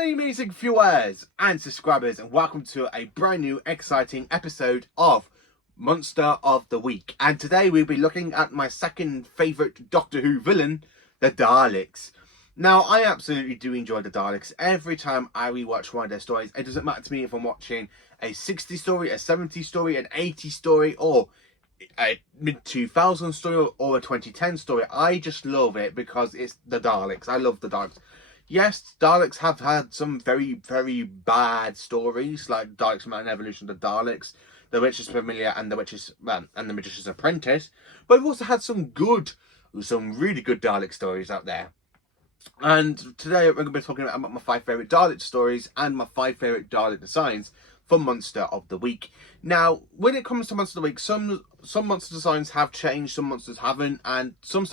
Hello amazing viewers and subscribers, and welcome to a brand new exciting episode of Monster of the Week. And today we'll be looking at my second favourite Doctor Who villain, the Daleks. Now, I absolutely do enjoy the Daleks. Every time I rewatch one of their stories, it doesn't matter to me if I'm watching a 60s story, a 70s story, an 80s story, or a mid-2000s story, or a 2010 story. I just love it because it's the Daleks. I love the Daleks. Yes, Daleks have had some very, very bad stories, like Daleks Man Evolution of the Daleks, The Witch's Familiar, and The Witch's and The Magician's Apprentice. But we've also had some really good Dalek stories out there. And today we're going to be talking about my 5 favourite Dalek stories and my 5 favourite Dalek designs for Monster of the Week. Now, when it comes to Monster of the Week, some monster designs have changed, some monsters haven't, and some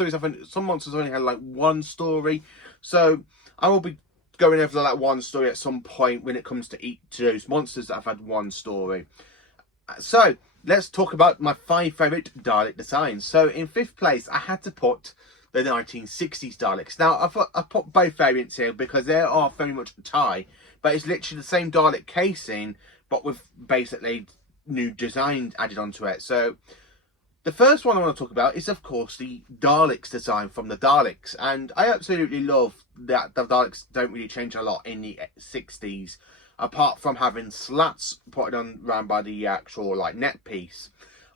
monsters only had like one story. So I will be going over that one story at some point when it comes to those monsters that have had one story. So let's talk about my 5 favourite Dalek designs. So in 5th place, I had to put the 1960s Daleks. Now I put both variants here because they are very much a tie, but it's literally the same Dalek casing, but with basically new design added onto it. So the first one I want to talk about is, of course, the Daleks design from the Daleks. And I absolutely love that the Daleks don't really change a lot in the 60s, apart from having slats put on around by the actual neck piece.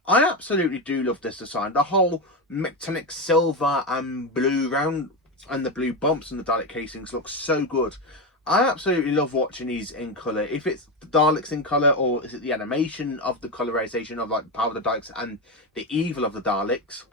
I absolutely do love this design. The whole metallic silver and blue round and the blue bumps in the Dalek casings look so good. I absolutely love watching these in colour. If it's the Daleks in colour, or is it the animation of the colorization of the power of the Daleks and the evil of the Daleks,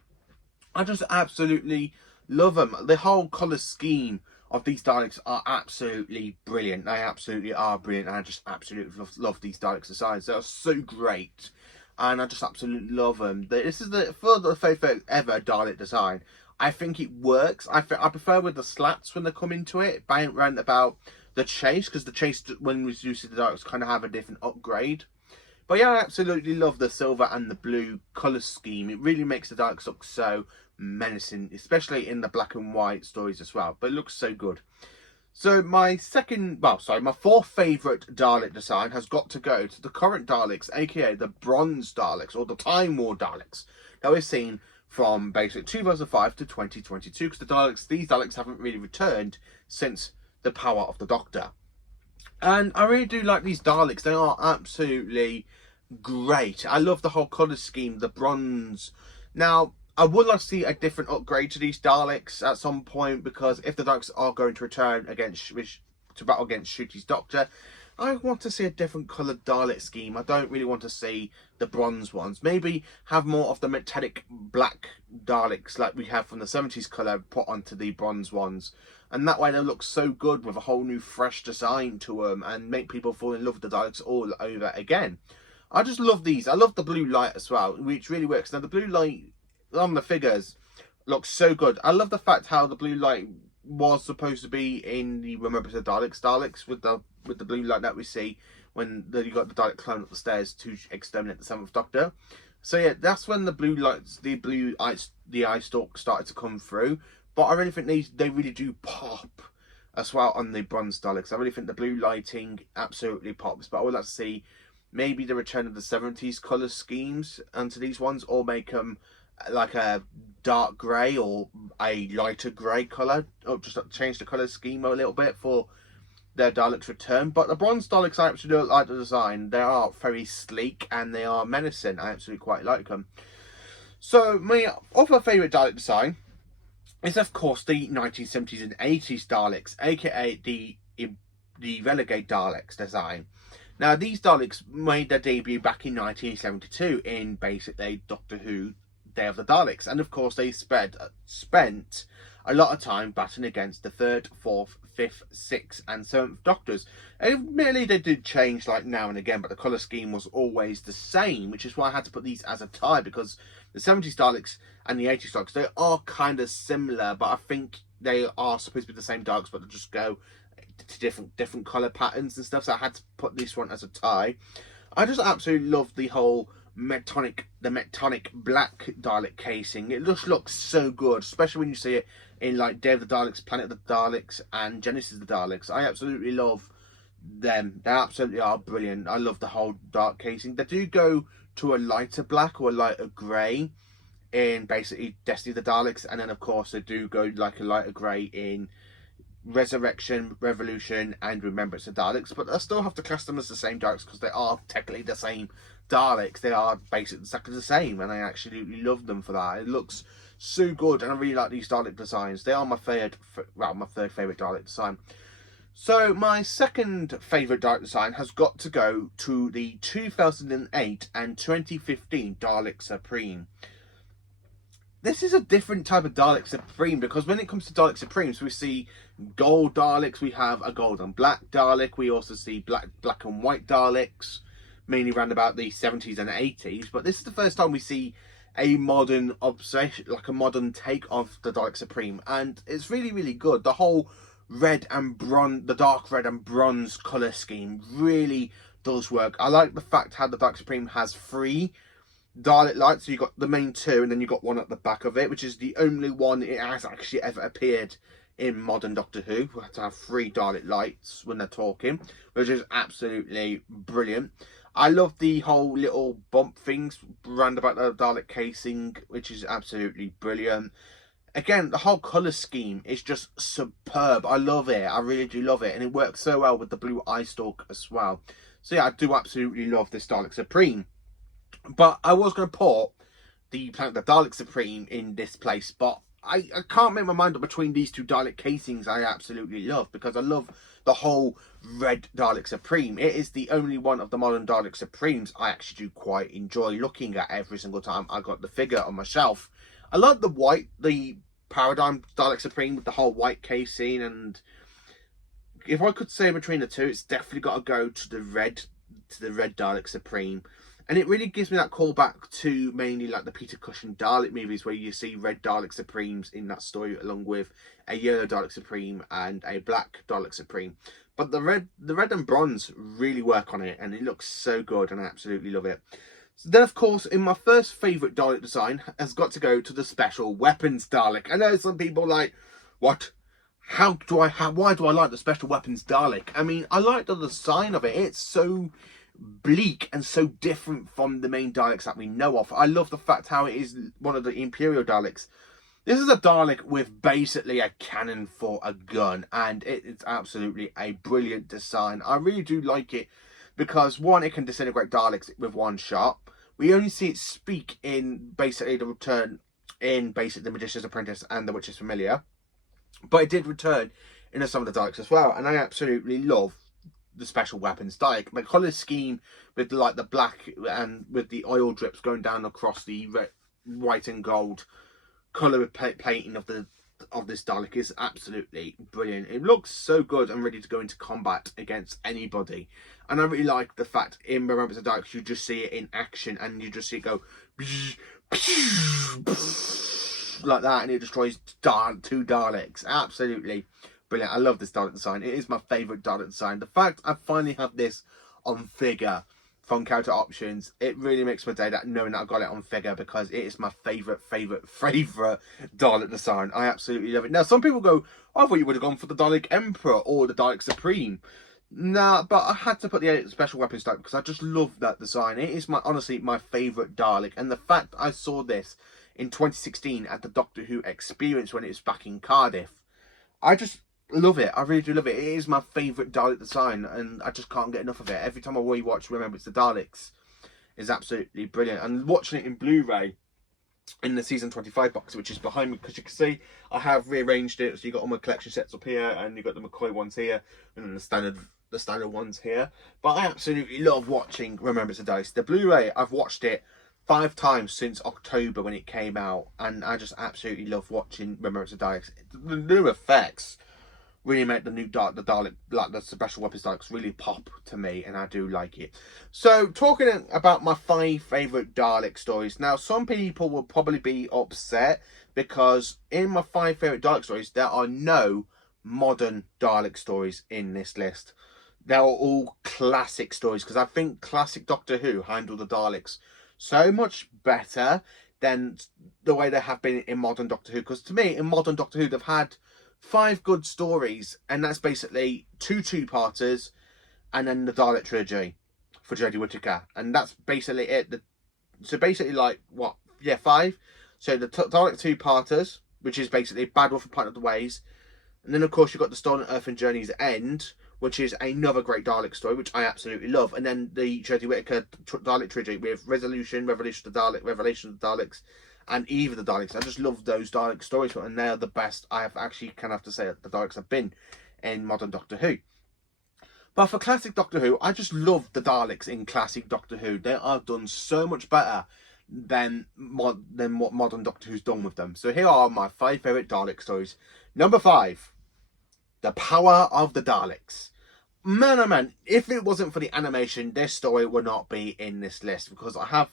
I just absolutely love them. The whole colour scheme of these Daleks are absolutely brilliant. They absolutely are brilliant. I just absolutely love these Daleks designs. They are so great, and I just absolutely love them. This is the favourite ever Dalek design. I think it works. I prefer with the slats when they come into it, round about the chase, because the chase, when we do see the Daleks, kind of have a different upgrade. But yeah, I absolutely love the silver and the blue colour scheme. It really makes the Daleks look so menacing, especially in the black and white stories as well. But it looks so good. So my 4th favourite Dalek design has got to go to the current Daleks, aka the Bronze Daleks, or the Time War Daleks, that we've seen from basically 2005 to 2022, because these Daleks haven't really returned since the power of the Doctor. And I really do like these Daleks. They are absolutely great. I love the whole colour scheme, the bronze. Now, I would like to see a different upgrade to these Daleks at some point, because if the Daleks are going to return to battle against Ncuti's Doctor, I want to see a different coloured Dalek scheme. I don't really want to see the bronze ones. Maybe have more of the metallic black Daleks like we have from the 70s colour put onto the bronze ones. And that way they'll look so good with a whole new fresh design to them and make people fall in love with the Daleks all over again. I just love these. I love the blue light as well, which really works. Now the blue light on the figures looks so good. I love the fact how the blue light was supposed to be in the Remembrance of Daleks with the blue light that we see when you got the Dalek climbing up the stairs to exterminate the 7th Doctor. So yeah, that's when the blue lights, the eye stalk started to come through. But I really think they really do pop as well on the Bronze Daleks. I really think the blue lighting absolutely pops. But I would like to see maybe the return of the 70s colour schemes onto these ones, or make them like a dark grey or a lighter grey colour, or just change the colour scheme a little bit for their Daleks return. But the Bronze Daleks, I absolutely like the design. They are very sleek and they are menacing. I absolutely quite like them. So my other favourite Dalek design is, of course, the 1970s and 80s Daleks, aka the Renegade Daleks design. Now, these Daleks made their debut back in 1972 in basically Doctor Who Day of the Daleks, and of course they spent a lot of time battling against the 3rd, 4th, 5th, 6th and 7th Doctors. And admittedly they did change now and again, but the colour scheme was always the same, which is why I had to put these as a tie, because the 70s Daleks and the 80s Daleks, they are kind of similar, but I think they are supposed to be the same Daleks, but they just go to different colour patterns and stuff, so I had to put this one as a tie. I just absolutely love the whole the metallic black Dalek casing. It just looks so good, especially when you see it in like Day of the Daleks, Planet of the Daleks, and Genesis of the Daleks. I absolutely love them. They absolutely are brilliant. I love the whole dark casing. They do go to a lighter black or a lighter grey in basically Destiny of the Daleks, and then of course they do go like a lighter grey in Resurrection, Revolution, and Remembrance of Daleks, but I still have to class them as the same Daleks because they are technically the same Daleks. They are basically exactly the same, and I absolutely love them for that. It looks so good, and I really like these Dalek designs. They are my third favourite Dalek design. So my second favourite Dalek design has got to go to the 2008 and 2015 Dalek Supreme. This is a different type of Dalek Supreme, because when it comes to Dalek Supremes, we see gold Daleks, we have a gold and black Dalek, we also see black and white Daleks, mainly around about the 70s and 80s, but this is the first time we see a modern obsession, like a modern take of the Dalek Supreme, and it's really, really good. The whole red and bronze, the dark red and bronze colour scheme really does work. I like the fact how the Dalek Supreme has three Dalek lights, so you got the main two and then you got one at the back of it, which is the only one it has actually ever appeared in modern Doctor Who. We have to have three Dalek lights when they're talking, which is absolutely brilliant. I love the whole little bump things round about the Dalek casing, which is absolutely brilliant. Again, the whole colour scheme is just superb. I love it. I really do love it, and it works so well with the blue eye stalk as well. So yeah, I do absolutely love this Dalek Supreme. But I was going to put the Dalek Supreme in this place, but I can't make my mind up between these two Dalek casings I absolutely love, because I love the whole red Dalek Supreme. It is the only one of the modern Dalek Supremes I actually do quite enjoy looking at every single time I got the figure on my shelf. I like the Paradigm Dalek Supreme with the whole white casing, and if I could say between the two, it's definitely got to go to the red Dalek Supreme. And it really gives me that callback to mainly like the Peter Cushing Dalek movies, where you see red Dalek Supremes in that story along with a yellow Dalek Supreme and a black Dalek Supreme. But the red and bronze really work on it, and it looks so good, and I absolutely love it. So then, of course, in my first favourite Dalek design has got to go to the Special Weapons Dalek. I know some people are like, what? Why do I like the Special Weapons Dalek? I mean, I like the design of it. It's so bleak and so different from the main Daleks that we know of. I love the fact how it is one of the Imperial Daleks. This is a Dalek with basically a cannon for a gun, and it's absolutely a brilliant design. I really do like it because, one, it can disintegrate Daleks with one shot. We only see it speak in basically the return in basically The Magician's Apprentice and The Witch's Familiar, but it did return in some of the Daleks as well, and I absolutely love the Special Weapons Dalek. The colour scheme with like the black and with the oil drips going down across the white and gold colour painting of this Dalek is absolutely brilliant. It looks so good and ready to go into combat against anybody. And I really like the fact in Remembrance of the Daleks you just see it in action, and you just see it go like that, and it destroys two Daleks. Absolutely brilliant. I love this Dalek design. It is my favourite Dalek design. The fact I finally have this on figure from Character Options, it really makes my day, that knowing that I got it on figure, because it is my favourite Dalek design. I absolutely love it. Now, some people go, I thought you would have gone for the Dalek Emperor or the Dalek Supreme. Nah, but I had to put the Special Weapons Dalek because I just love that design. It is honestly my favourite Dalek, and the fact I saw this in 2016 at the Doctor Who Experience when it was back in Cardiff, I just love it. I really do love it. It is my favourite Dalek design, and I just can't get enough of it. Every time I rewatch Remembrance of the Daleks is absolutely brilliant. And watching it in Blu-ray in the season 25 box, which is behind me, because you can see I have rearranged it. So you got all my collection sets up here, and you got the McCoy ones here, and then the standard ones here. But I absolutely love watching Remembrance of the Daleks. The Blu-ray, I've watched it 5 times since October when it came out, and I just absolutely love watching Remembrance of the Daleks. The new effects really make the Dalek, like the Special Weapons Daleks, really pop to me, and I do like it. So, talking about my 5 favourite Dalek stories. Now, some people will probably be upset because in my 5 favourite Dalek stories, there are no modern Dalek stories in this list. They're all classic stories, because I think classic Doctor Who handled the Daleks so much better than the way they have been in modern Doctor Who. Because to me, in modern Doctor Who, they've had 5 good stories, and that's basically 2 two-parters, and then the Dalek trilogy for Jodie Whittaker, and that's basically it. So basically, like, what? Yeah, 5. So the Dalek two-parters, which is basically Bad Wolf and Planet of the Ways, and then of course you've got the Stolen Earth and Journey's End, which is another great Dalek story, which I absolutely love, and then the Jodie Whittaker Dalek trilogy with Revolution of the Dalek, Revelation of the Daleks, and Eve of the Daleks. I just love those Dalek stories, and they're the best I have actually kind of have to say that the Daleks have been in modern Doctor Who. But for classic Doctor Who, I just love the Daleks in classic Doctor Who. They are done so much better than what modern Doctor Who's done with them. So here are my 5 favourite Dalek stories. Number 5, The Power of the Daleks. Man, oh man, if it wasn't for the animation, this story would not be in this list, because I have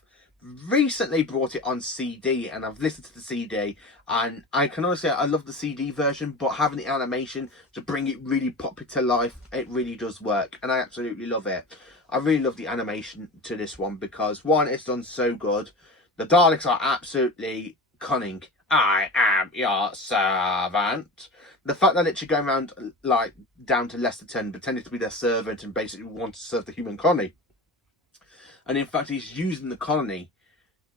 recently brought it on CD and I've listened to the CD, and I can honestly say I love the CD version, but having the animation to bring it really proper to life, it really does work, and I absolutely love it. I really love the animation to this one because, one, it's done so good. The Daleks are absolutely cunning. I am your servant. The fact that literally going around like down to Leicester pretending to be their servant and basically want to serve the human colony. And in fact, he's using the colony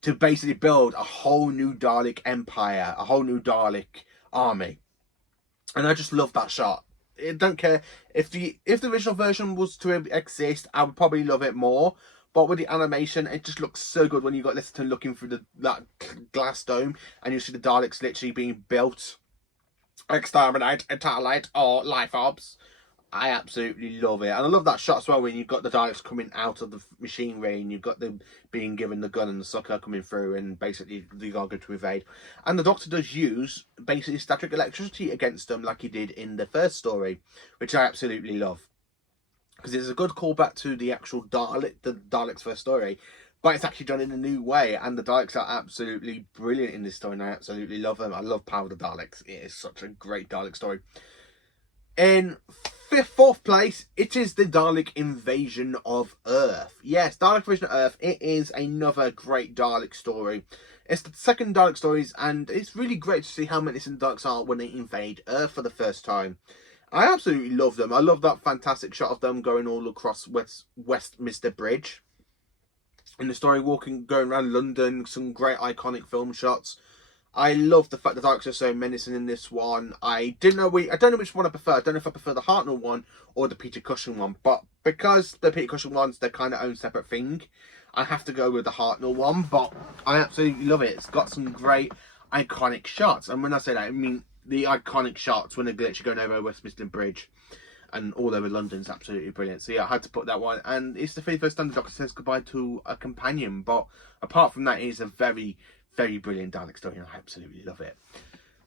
to basically build a whole new Dalek empire, a whole new Dalek army. And I just love that shot. I don't care if the original version was to exist, I would probably love it more. But with the animation, it just looks so good when you got Listerton looking through that glass dome and you see the Daleks literally being built. Exterminate, annihilate, or life orbs. I absolutely love it. And I love that shot as well when you've got the Daleks coming out of the machinery and you've got them being given the gun and the sucker coming through and basically they are going to invade. And the Doctor does use basically static electricity against them like he did in the first story, which I absolutely love. Because it's a good callback to the actual Daleks' first story, but it's actually done in a new way, and the Daleks are absolutely brilliant in this story, and I absolutely love them. I love Power of the Daleks. It is such a great Dalek story. In 4th place, it is the Dalek Invasion of Earth. Yes, Dalek Invasion of Earth, it is another great Dalek story. It's the second Dalek stories, and it's really great to see how menacing the Daleks are when they invade Earth for the first time. I absolutely love them. I love that fantastic shot of them going all across Westminster Bridge. In the story, going around London, some great iconic film shots. I love the fact the Daleks are so menacing in this one. I don't know which one I prefer. I don't know if I prefer the Hartnell one or the Peter Cushing one. But because the Peter Cushing ones, they're kind of own separate thing, I have to go with the Hartnell one. But I absolutely love it. It's got some great iconic shots. And when I say that, I mean the iconic shots when they're literally going over Westminster Bridge and all over London is absolutely brilliant. So yeah, I had to put that one. And it's the 51st time the Doctor says goodbye to a companion. But apart from that, it is a very, very brilliant Dalek story, and I absolutely love it.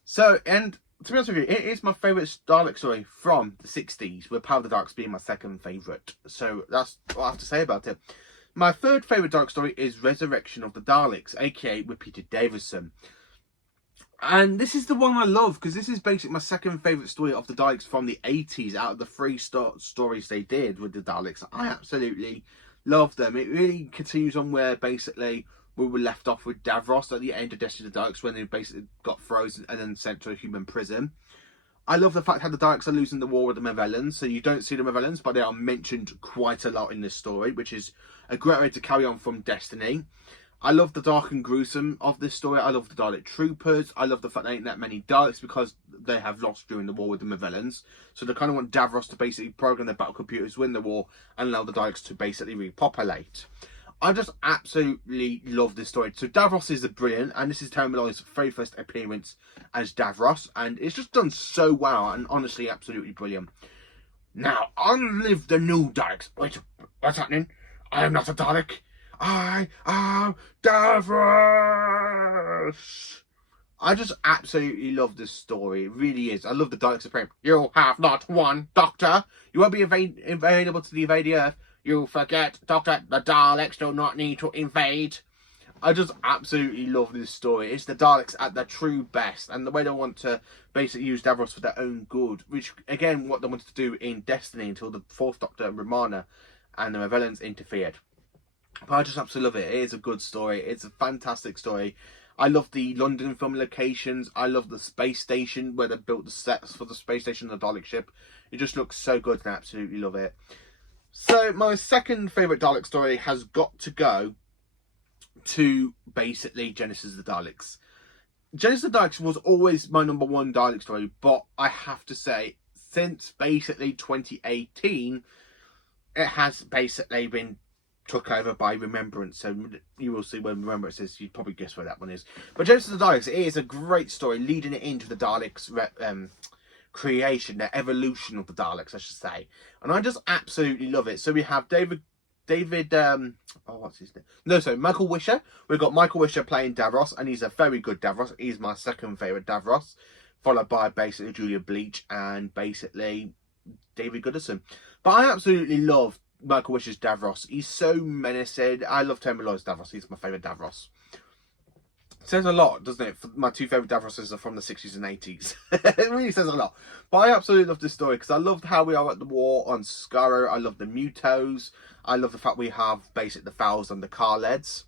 So, and to be honest with you, it is my favourite Dalek story from the 60s, with Power of the Daleks being my second favourite. So that's what I have to say about it. My third favourite Dalek story is Resurrection of the Daleks, aka with Peter Davison. And this is the one I love, because this is basically my second favourite story of the Daleks from the 80s, out of the 3 stories they did with the Daleks. I absolutely love them. It really continues on where basically we were left off with Davros at the end of Destiny of the Daleks, when they basically got frozen and then sent to a human prison. I love the fact how the Daleks are losing the war with the Movellans, so you don't see the Movellans, but they are mentioned quite a lot in this story, which is a great way to carry on from Destiny. I love the dark and gruesome of this story. I love the Dalek troopers. I love the fact there ain't that many Daleks because they have lost during the war with the Movellans. So they kind of want Davros to basically program their battle computers, win the war, and allow the Daleks to basically repopulate. I just absolutely love this story. So Davros is brilliant, and this is Terry Malloy's very first appearance as Davros, and it's just done so well, and honestly, absolutely brilliant. Now, on live the new Daleks. Wait, what's happening? I am not a Dalek. I am Davros. I just absolutely love this story. It really is. I love the Dalek Supreme. You have not won, Doctor. You won't be available to invade the Earth. You forget, Doctor, the Daleks do not need to invade. I just absolutely love this story. It's the Daleks at their true best, and the way they want to basically use Davros for their own good, which, again, what they wanted to do in Destiny until the 4th Doctor, Romana, and the Movellans interfered. But I just absolutely love it. It is a good story. It's a fantastic story. I love the London film locations. I love the space station where they built the sets for the space station and the Dalek ship. It just looks so good and I absolutely love it. So my second favourite Dalek story has got to go to basically Genesis of the Daleks. Genesis of the Daleks was always my number one Dalek story, but I have to say, since basically 2018, it has basically been took over by Remembrance. So you will see when Remembrance is, you'd probably guess where that one is. But Genesis of the Daleks, it is a great story leading it into the Daleks' creation, their evolution of the Daleks, I should say. And I just absolutely love it. So we have what's his name? No, sorry, Michael Wisher. We've got Michael Wisher playing Davros, and he's a very good Davros. He's my second favourite Davros, followed by basically Julia Bleach and basically David Goodison. But I absolutely love Michael Wisher's Davros. He's so menacing. I love Tony Molloy's Davros. He's my favourite Davros. Says a lot, doesn't it? My two favourite Davroses are from the 60s and 80s. It really says a lot. But I absolutely love this story because I loved how we are at the war on Skaro. I love the Mutos. I love the fact we have basically the Fowls and the Carleds.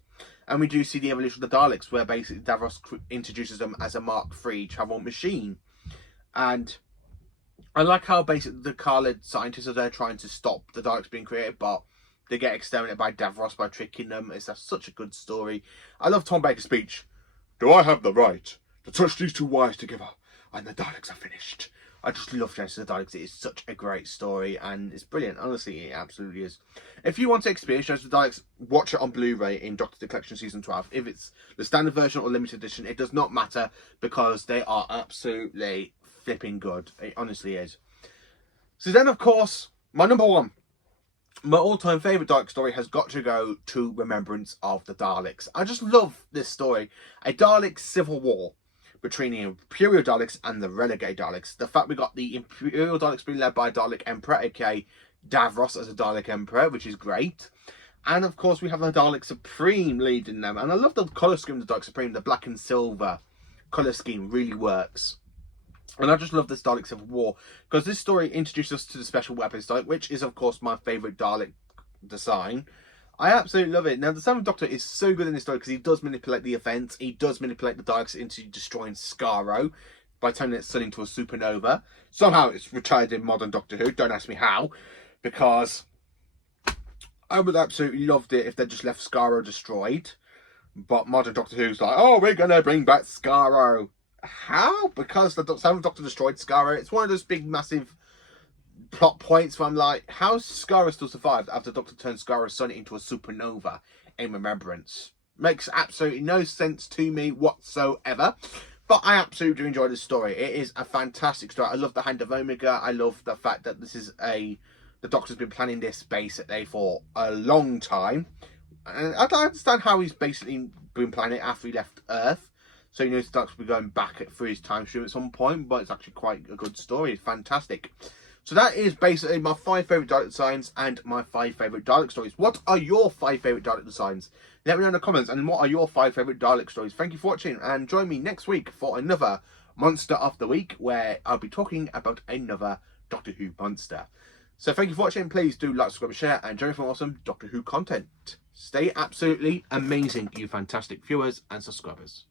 And we do see the evolution of the Daleks where basically Davros introduces them as a Mark III travel machine. And I like how basically the Carled scientists are there trying to stop the Daleks being created, but they get exterminated by Davros by tricking them. It's such a good story. I love Tom Baker's speech. Do I have the right to touch these two wires together? And the Daleks are finished. I just love Genesis of the Daleks. It is such a great story and it's brilliant. Honestly, it absolutely is. If you want to experience Genesis of the Daleks, watch it on Blu-ray in Doctor Who Collection Season 12. If it's the standard version or limited edition, it does not matter because they are absolutely flipping good. It honestly is. So then, of course, my number one. My all-time favourite Dalek story has got to go to Remembrance of the Daleks. I just love this story. A Dalek civil war between the Imperial Daleks and the Renegade Daleks. The fact we got the Imperial Daleks being led by Dalek Emperor, aka Davros as a Dalek Emperor, which is great. And of course we have the Dalek Supreme leading them. And I love the colour scheme of the Dalek Supreme. The black and silver colour scheme really works. And I just love this Dalek Civil War because this story introduces us to the Special Weapons Dalek, which is, of course, my favourite Dalek design. I absolutely love it. Now, the Seventh Doctor is so good in this story because he does manipulate the events. He does manipulate the Daleks into destroying Skaro by turning its sun into a supernova. Somehow it's retired in modern Doctor Who. Don't ask me how, because I would absolutely loved it if they just left Skaro destroyed. But modern Doctor Who's like, oh, we're going to bring back Skaro. How? Because the Seventh Doctor destroyed Skaro. It's one of those big, massive plot points where I'm like, how's Skaro still survived after the Doctor turned Skaro's sun into a supernova in Remembrance? Makes absolutely no sense to me whatsoever. But I absolutely do enjoy this story. It is a fantastic story. I love the Hand of Omega. I love the fact that this is the Doctor's been planning this basically for a long time. And I don't understand how he's basically been planning it after he left Earth. So, you know, Stark's be going back through his time stream at some point, but it's actually quite a good story. It's fantastic. So that is basically my 5 favourite Dalek designs and my 5 favourite Dalek stories. What are your 5 favourite Dalek designs? Let me know in the comments. And what are your 5 favourite Dalek stories? Thank you for watching. And join me next week for another Monster of the Week, where I'll be talking about another Doctor Who monster. So thank you for watching. Please do like, subscribe, and share. And join me for awesome Doctor Who content. Stay absolutely amazing, you fantastic viewers and subscribers.